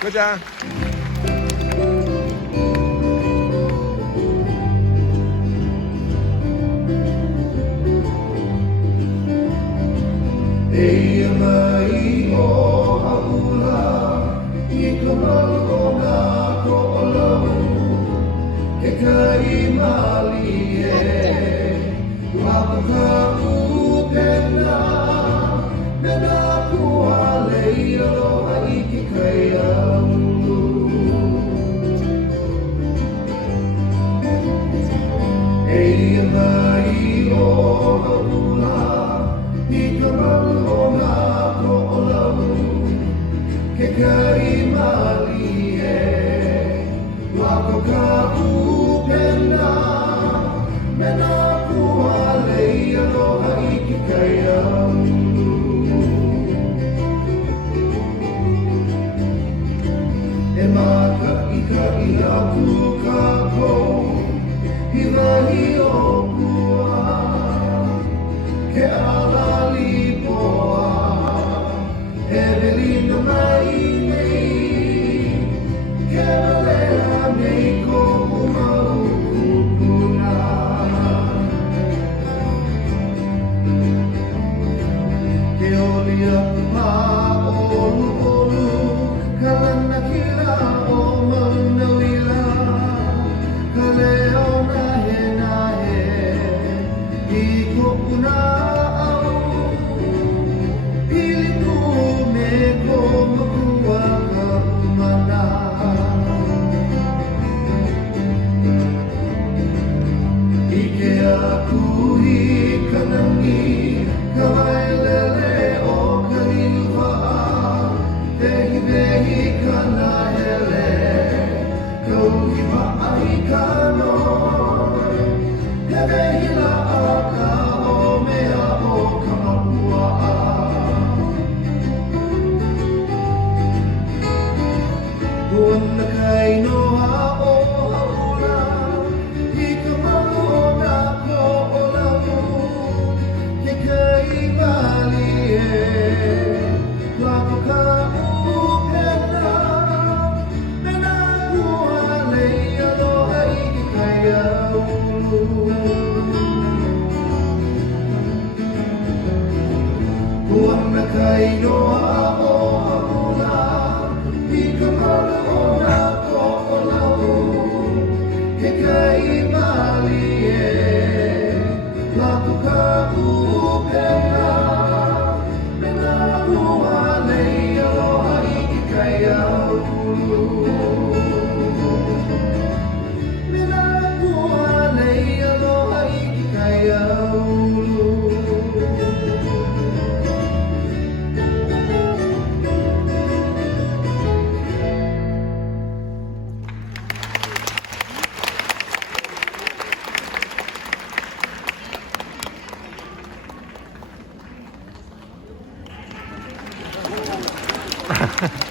Good job. E mai o haula I kamalo na ko olo Ke kai mali e Wapaka upena Nena kuale I aloha I ki kai aulu E mai o haula I kamalo na ko olo Ke kai mali e Wako ka upena Mena kuale I aloha I ki kai aulu E maka ika I aku ka kou Hiwahi o kua Ke alali poa E velina mai nei Ke malea nei ko umau kupuna Ke olia pa olu olu Kalana kila o mauna wila Ka leo nahe I kupuna au Pili ku me ko makua ka umana Ike aku hi kanangi Kawailele o kaliwaa Tehi vehi kana hele Kauhi maai kano He vehi la a ka o mea o ka mapua a Kuana kai noa o haula I ka malu o na ko o lau Ke kai mali e Lako ka upena Mena kuale I aloha I ki kai aulu Kuana kai noa o haula I ka malu o na ko o lau Ke kai mali e Lako ka upena Mena kuale I aloha I ki kai aulu Mena kuale I aloha I ki kai aulu Ha ha.